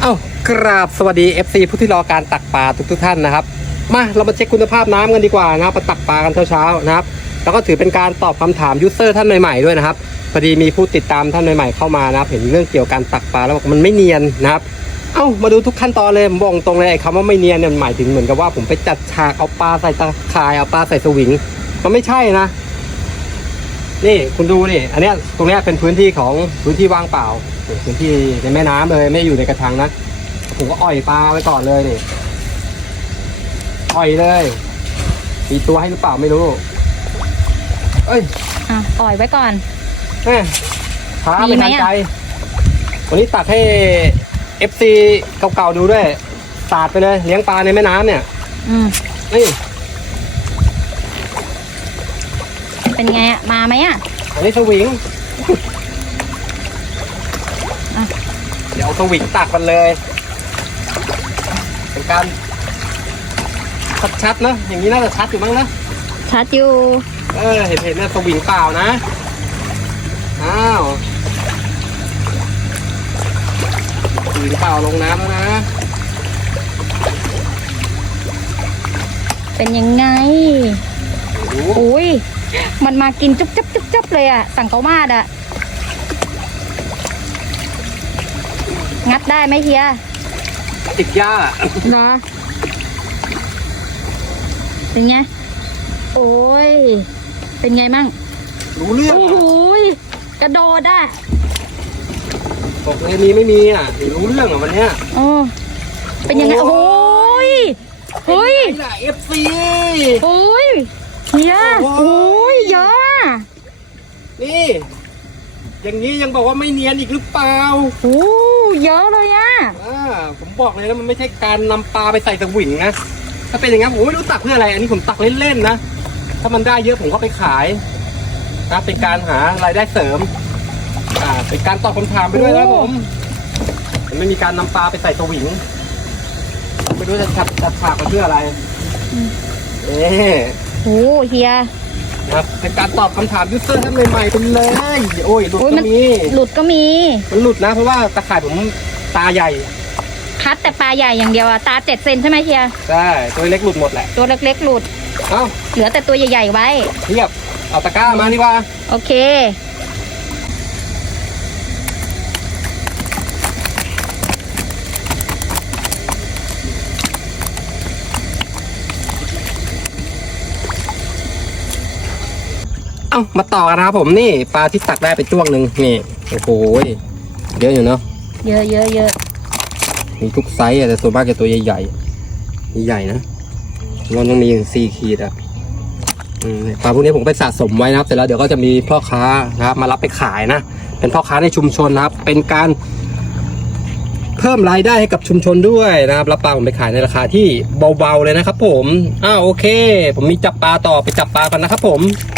เอ้ากราบสวัสดี FC ผู้ที่รอการตักปลาทุกทุกท่านนะครับ มาเรามาเช็คคุณภาพน้ำกันดีกว่านะครับมาตักปลากันเช้าๆนะครับ แล้วก็ถือเป็นการตอบคำถามยูเซอร์ท่านใหม่ๆด้วยนะครับพอดีมีผู้ติดตามท่านใหม่ๆเข้ามานะครับ เห็นเรื่องเกี่ยวกับการตักปลาแล้วบอกมันไม่เนียนนะครับ เอ้ามาดูทุกขั้นตอนเลยมบอกตรงเลยไอ้คำว่าไม่เนียนเนี่ยหมายถึงเหมือนกับว่าผมไปจัดฉากเอาปลาใส่ตะข่ายเอาปลาใส่สวิง มันไม่ใช่นะ นี่คุณดูนี่ อันเนี้ยตรงเนี้ยเป็นพื้นที่ของพื้นที่ว่างเปล่านี่พื้นที่ในแม่น้ำเลยไม่ได้อยู่ในกระชังนะผมก็อ่อยปลาไว้ก่อนเลยนี่อ่อยเลยมีตัวให้หรือเปล่าไม่รู้ เอ้ยอะปล่อยไว้ก่อนแม่ช้ามีไปไหมทางอะใจวันนี้ตักให้ FC เก่าๆดูด้วยสาดไปเลย เลี้ยงปลาในแม่น้ำเนี่ย อืมนี่ เป็นไงอะมาไหมอะอันนี้สวิงอะเดี๋ยวเอาสวิงตักมันเลยเป็นการชัดๆเนอะอย่างนี้น่าจะชัดอยู่มั้งนะชัดอยู่เออเห็นเห็นนะสวิงเปล่านะอ้าวสวิงเปล่าลงน้ำแล้วนะเป็นยังไง โอ้โหอุ้ย มันมากินจุ๊บจุ๊บจุ๊บจุ๊บเลยอะสั่งเขามาดอะงัดได้ไหมเฮียติดหญ้าเหรอเป็นไง โอ้ย เป็นไงมั่ง รู้เรื่องโอ้โหยกระโดดอะบอกเลยมีไม่มีอะไม่รู้เรื่องอะวันเนี้ยโอ้เป็นยังไง โอ้โอ้ยเฮ้ยนี่แหละ FC โอ้ยเฮียโอ้โอ้ยยเยอะอะ นี่ อย่างนี้ยังบอกว่าไม่เนียนอีกหรือเปล่าโอ้เยอะเลยอะอ่าผมบอกเลยนะมันไม่ใช่การนำปลาไปใส่สวิงนะถ้าเป็นอย่างนั้นผมไม่รู้ตักเพื่ออะไร อันนี้ผมตักเล่นๆนะถ้ามันได้เยอะผมก็ไปขายนะเป็นการหารายได้เสริม อ่าเป็นการตอบคำถามไปด้วยนะครับผมมันไม่มีการนำปลาไปใส่สวิงไม่รู้จะจัดจัดฉากมาเพื่ออะไรเอ๊ะ โอ้เฮีย นะครับเป็นการตอบคำถามยูเซอร์ท่านใหม่ๆไปเลยโอ้ยหลุดโอ้ยก็มันมีหลุดก็มี มันหลุดนะเพราะว่าตะข่ายผมตาใหญ่คัดแต่ปลาใหญ่อย่างเดียวอะตาเจ็ดเซนใช่ไหมเฮียใช่ตัวเล็กหลุดหมดแหละตัวเล็กๆหลุด เอ้าเหลือแต่ตัวใหญ่ๆไว้ เทียบเอาตะกร้ามาดีกว่าโอเค เอ้ามาต่อกันนะครับผมนี่ปลาที่ตักได้ไปจ้วงหนึ่งนี่โอ้โหเยอะอยู่เนาะเยอะเยอะเยอะมีทุกไซส์อะแต่ส่วนมากจะตัวใหญ่ๆใหญ่ๆนะมันต้องมีถึงสี่ขีดอะอืมปลาพวกนี้ผมไปสะสมไว้นะครับแต่แล้วเดี๋ยวก็จะมีพ่อค้านะครับ มารับไปขายนะ เป็นพ่อค้าในชุมชนนะครับ เป็นการเพิ่มรายได้ให้กับชุมชนด้วยนะครับรับปลาผมไปขายในราคาที่เบาๆเลยนะครับ ผมอ้าวโอเค ผมมีจับปลาต่อไปจับปลากันนะครับผมโ